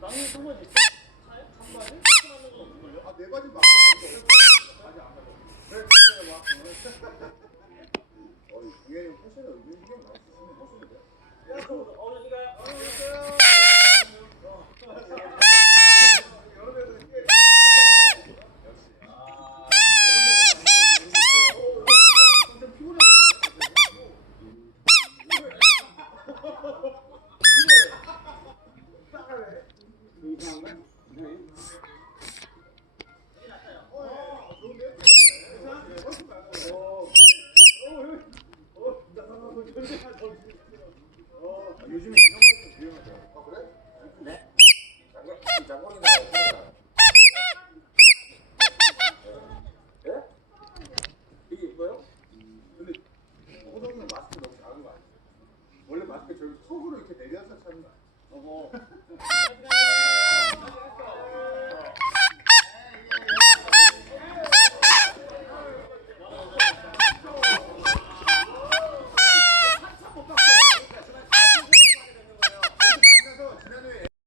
남이 한번 있어? 한마디? 맞는 건 없을걸요? 아, 네 바지 맞고 바지 안 맞아. 그래, 지금 와. 이게 패션에 의미 신경 많이 쓰시는 모습인데. 야, 저 어머니가 요즘에 이런 것도 유행하죠. 아, 그래? 네? 장관이나